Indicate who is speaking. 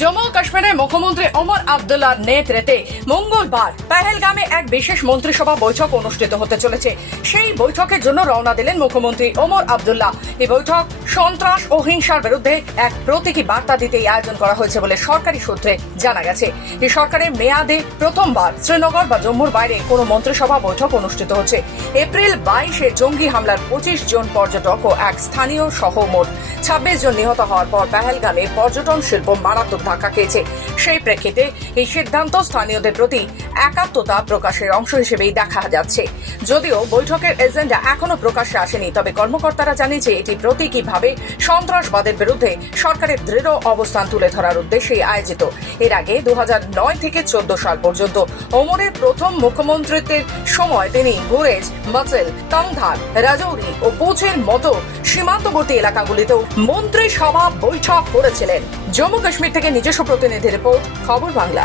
Speaker 1: জম্মু কাশ্মীরের মুখ্যমন্ত্রী ওমর আবদুল্লার নেতৃত্বে মঙ্গলবার পেহেলগামে এক বিশেষ মন্ত্রিসভা বৈঠক অনুষ্ঠিত হতে চলেছে। সেই বৈঠকের জন্য রওনা দিলেন মুখ্যমন্ত্রী ওমর আবদুল্লাহ। এই বৈঠক সন্ত্রাস ও হিংসার বিরুদ্ধে এক প্রতীকী বার্তা দিতে আয়োজন করা হয়েছে বলে সরকারি সূত্রে জানা গেছে। এই সরকারের মেয়াদে প্রথমবার শ্রীনগর বা জম্মুর বাইরে কোনো মন্ত্রিসভা বৈঠক অনুষ্ঠিত হচ্ছে। এপ্রিল বাইশে জঙ্গি হামলার পঁচিশ জন পর্যটক ও এক স্থানীয় সহ মোট ছাব্বিশ জন নিহত হওয়ার পর পেহেলগামে পর্যটন শিল্প মারাত্মক ধাক্কা খেয়েছে। সেই প্রেক্ষিতে এই সিদ্ধান্ত স্থানীয়দের প্রতি একাত্মতা প্রকাশের অংশ হিসেবেই দেখা যাচ্ছে। যদিও বৈঠকের এজেন্ডা এখনও প্রকাশ্যে আসেনি, তবে কর্মকর্তারা জানিয়েছে এটি প্রতীকীভাবে সন্ত্রাসবাদের বিরুদ্ধে সরকারের দৃঢ় অবস্থান তুলে ধরার উদ্দেশ্যে আয়োজিত। এর আগে দু হাজার নয় থেকে চোদ্দ সাল পর্যন্ত ওমরের প্রথম মুখ্যমন্ত্রিত্বের সময় তিনি গুরেজ, মাসেল তংধার রাজৌরি ও পুছের মতো সীমান্তবর্তী এলাকাগুলিতেও মন্ত্রিসভা বৈঠক করেছিলেন। জম্মু কাশ্মীর থেকে নিজস্ব প্রতিনিধি রিপোর্ট খবর বাংলা।